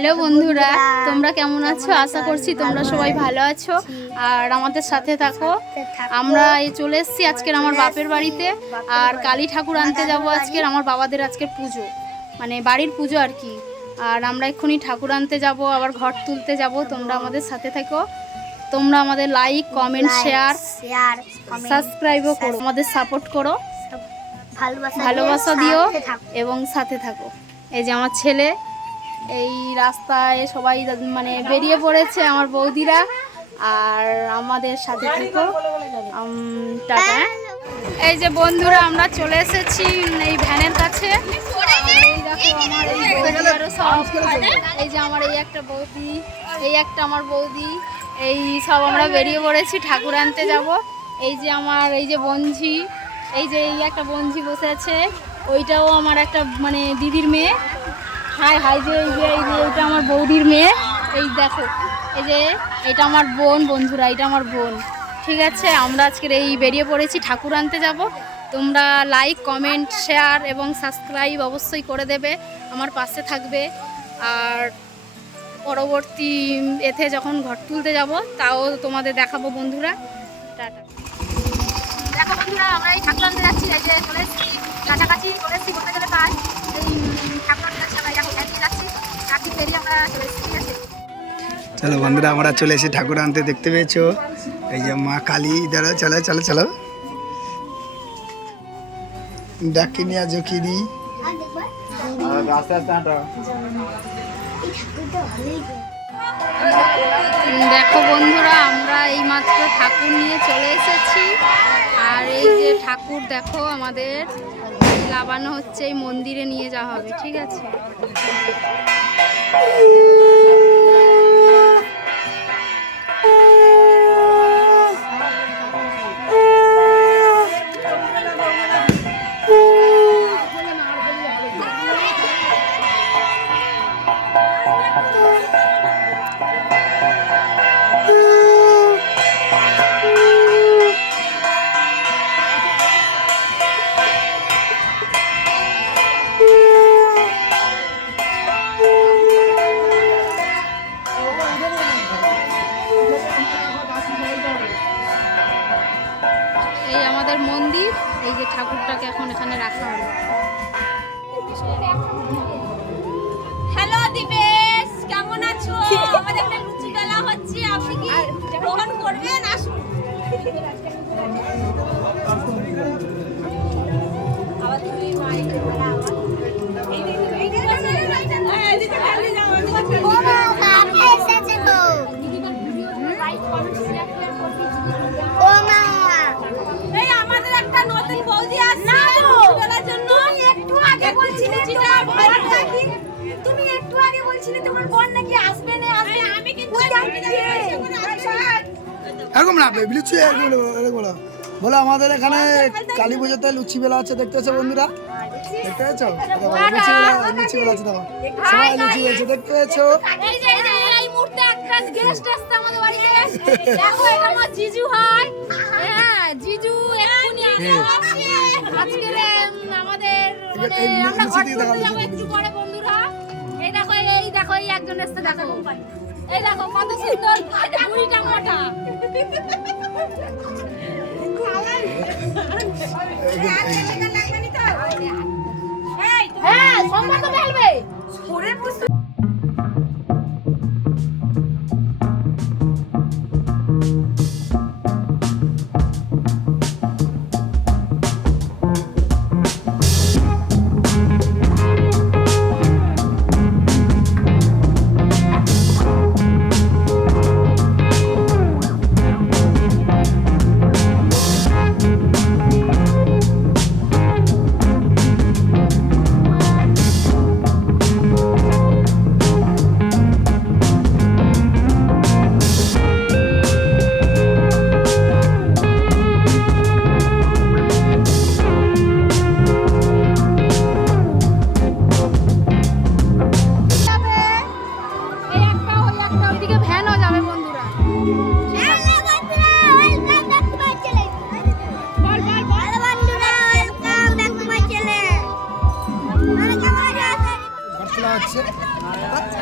Hello বন্ধুরা, তোমরা কেমন আছো? আশা করছি তোমরা সবাই ভালো আছো আর আমাদের সাথে থাকো। আমরা চলে এসেছি আজকের আমার বাপের বাড়িতে, আর কালী ঠাকুর আনতে যাব আজকের। আমার বাবাদের আজকের পুজো, মানে বাড়ির পুজো আর কি। আর আমরা এক্ষুনি ঠাকুর আনতে যাব, আবার ঘর তুলতে যাব। তোমরা আমাদের সাথে থাকো, তোমরা আমাদের লাইক, কমেন্ট, শেয়ার, সাবস্ক্রাইবও করো, আমাদের সাপোর্ট করো, ভালোবাসা দিও এবং সাথে থাকো। এই যে আমার ছেলে, এই রাস্তায় সবাই মানে বেরিয়ে পড়েছে আমার বৌদিরা, আর আমাদের সাথে থেকো। টাটা। এই যে বন্ধুরা, আমরা চলে এসেছি এই ভ্যানের কাছে। এই যে আমার এই একটা বৌদি, এই একটা আমার বৌদি, এই সব আমরা বেরিয়ে পড়েছি ঠাকুর আনতে যাব। এই যে আমার এই যে বঞ্ঝি, এই যে এই একটা বঞ্ঝি বসে আছে, ওইটাও আমার একটা মানে দিদির মেয়ে। হাই হাই যে এই যে এইটা আমার বৌদির মেয়ে। এই দেখো, এই যে এটা আমার বোন। বন্ধুরা, এটা আমার বোন। ঠিক আছে, আমরা আজকের এই বেরিয়ে পড়েছি ঠাকুর আনতে যাব। তোমরা লাইক, কমেন্ট, শেয়ার এবং সাবস্ক্রাইব অবশ্যই করে দেবে, আমার পাশে থাকবে। আর পরবর্তী এতে যখন ঘর তুলতে যাব তাও তোমাদের দেখাবো বন্ধুরা। টাটা। দেখো বন্ধুরা, আমরা এই ঠাকুর আনতে যাচ্ছি। এই যে চলে এসেছি, কাছাকাছি চলে এসেছি বলতে গেলে। তাই এই ঠাকুর আনতে যাচ্ছি, আমরা এখন ভ্যান নিয়ে যাচ্ছি। রাত্রি বেরিয়ে আমরা চলে এসেছি। ঠিক আছে, চলো বন্ধুরা, আমরা চলে এসে ঠাকুর আনতে। দেখতে পেয়েছো এই যে মা কালী। দাঁড়া, চলো চলো চলো, ডাকিনি আর জকিনি। দেখো বন্ধুরা, আমরা এই মাত্র ঠাকুর নিয়ে চলে এসেছি। আর এই যে ঠাকুর দেখো আমাদের লাগানো হচ্ছে, এই মন্দিরে নিয়ে যাওয়া হবে। ঠিক আছে, এই আমাদের মন্দির। এই যে ঠাকুরটাকে এখন এখানে রাখা হবে। হ্যালো দিবেশ, কেমন আছো? আমাদের একটা লুচি বেলা হচ্ছে, আপনি কি গ্রহণ করবেন? আসুন। আবার তুমি মাইকে বলা আবার এই দিকে হ্যাঁ দিতে খালি যাও। ও মা এসেছে তো। ও মা, এই আমাদের একটা নতুন বৌদি আসছে লুচির জন্য। একটু আগে বলছিলে তোমার বোন নাকি, তুমি একটু আগে বলছিলে তোমার বোন নাকি আসবে না। আসবে, আমি কিন্তু এরকম না লুচি, এরকম বলো বলো। আমাদের এখানে কালী পুজোতে লুচি বেলা আছে, দেখতেছো বন্ধুরা? দেখতে পেয়েছো? লুচি বেলা আছে, দেখো সবাই লুচি বেলছে, দেখতে পেয়েছো? এই যে এই মুহূর্তে একটা গেস্ট আসছে আমাদের বাড়িতে। দেখো, এটা আমার জিজু হয়। হ্যাঁ, জিজু এক্ষুনি আসছে। আজকে আমাদের মানে আমরা ঘর তুলতে যাবো একটু পরে বন্ধুরা। এই দেখো, এই দেখো, এই একজন এসছে। দেখো, এই দেখো কত সুন্দর বুড়িটা মোটা। হ্যাঁ, সম্মান তো ফেলবে।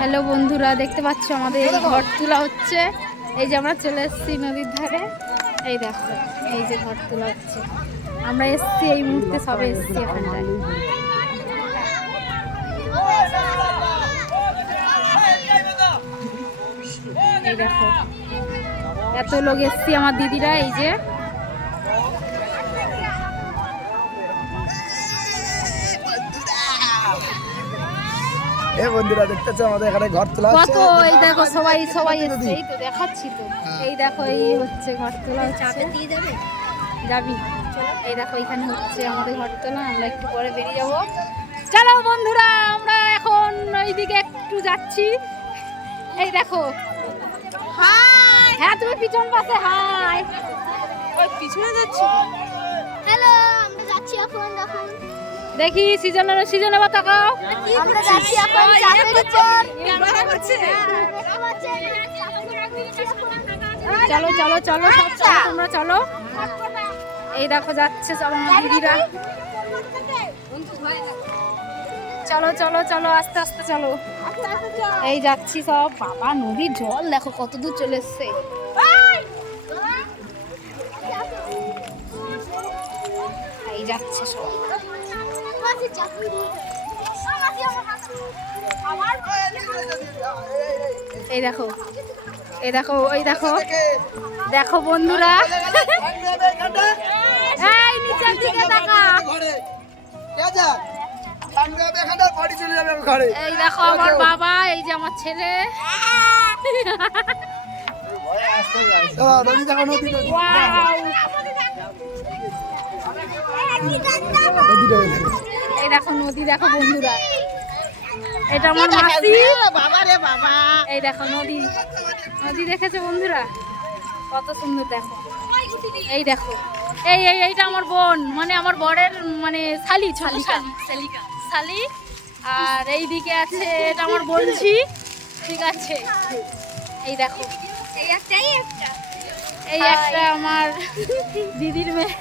হ্যালো বন্ধুরা, দেখতে পাচ্ছ আমাদের এই ঘর তোলা হচ্ছে। এই যে আমরা চলে এসেছি নদীর ধারে। এই দেখো, এই যে ঘর তোলা হচ্ছে। আমরা এসেছি এই মুহূর্তে, সবে এসেছি এখানটায়। এই দেখো, এত লোক এসেছি আমার দিদিরা। এই যে বন্ধুরা দেখতেছো আমাদের এখানে ঘর তোলা হচ্ছে। কত, এই দেখো সবাই সবাই এসেছে। এই তো দেখাচ্ছি তো, এই দেখো এই হচ্ছে ঘর তোলা হচ্ছে। যাবি? এই দেখো এখানে হচ্ছে আমাদের ঘর তোলা। আমরা একটু পরে বেরিয়ে যাবো। চলো বন্ধুরা, আমরা এখন ওইদিকে একটু যাচ্ছি। এই দেখো, হাই। হ্যাঁ তুমি পিছন পাশে হাই। ওই পিছনে যাচ্ছি। হ্যালো, আমরা যাচ্ছি এখন। দেখো দেখি সিজনে বা তাকাও। আমরা যাচ্ছি এখন চাপের উপর। ক্যামেরা করছে। চলো চলো চলো চলো, সব চলো, তোমরা চলো। এই দেখো যাচ্ছে সব আমার দিদিরা। চলো চলো চলো, আস্তে আস্তে চলো। এই যাচ্ছি সব। বাবা, নদীর জল দেখো কত দূর চলে এসছে। এই যাচ্ছে সব। এই দেখো, এই দেখো, ওই দেখো, দেখো বন্ধুরা। এই নিচের দিকে তাকা। এই দেখো আমার বাবা, এই যে আমার ছেলে। Wow! এই দেখো নদী, দেখো বন্ধুরা। এটা আমার মাসি। এই দেখো নদী, নদী দেখেছো বন্ধুরা কত সুন্দর। দেখো এই দেখো, এইটা আমার বোন, মানে আমার বরের মানে শালি, শালি। আর এইদিকে আছে এটা আমার বলছি, ঠিক আছে। এই দেখো, এই একটা আমার দিদির মেয়ে।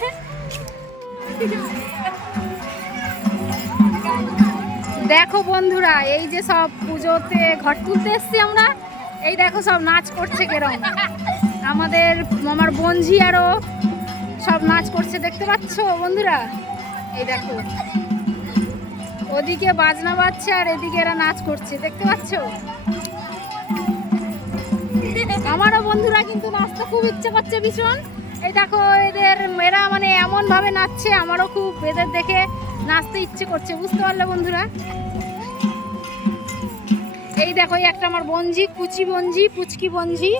দেখো বন্ধুরা, এই যে সব পুজোতে ঘর তুলতে এসছি আমরা। এই দেখো সব নাচ করছে কেরম। আমার বোনঝি আরো সব নাচ করছে, দেখতে পাচ্ছ বন্ধুরা। এই দেখো, ওদিকে বাজনা বাজছে আর এদিকে এরা নাচ করছে, দেখতে পাচ্ছ। আমারও বন্ধুরা কিন্তু নাচতে খুব ইচ্ছে করছে ভীষণ। এই দেখো এরা মানে এমন ভাবে নাচছে, আমারও খুব এদের দেখে নাচতে ইচ্ছে করছে, বুঝতে পারলে বন্ধুরা। এই দেখো, এই একটা আমার বঞ্জি, পুচকি বঞ্জি।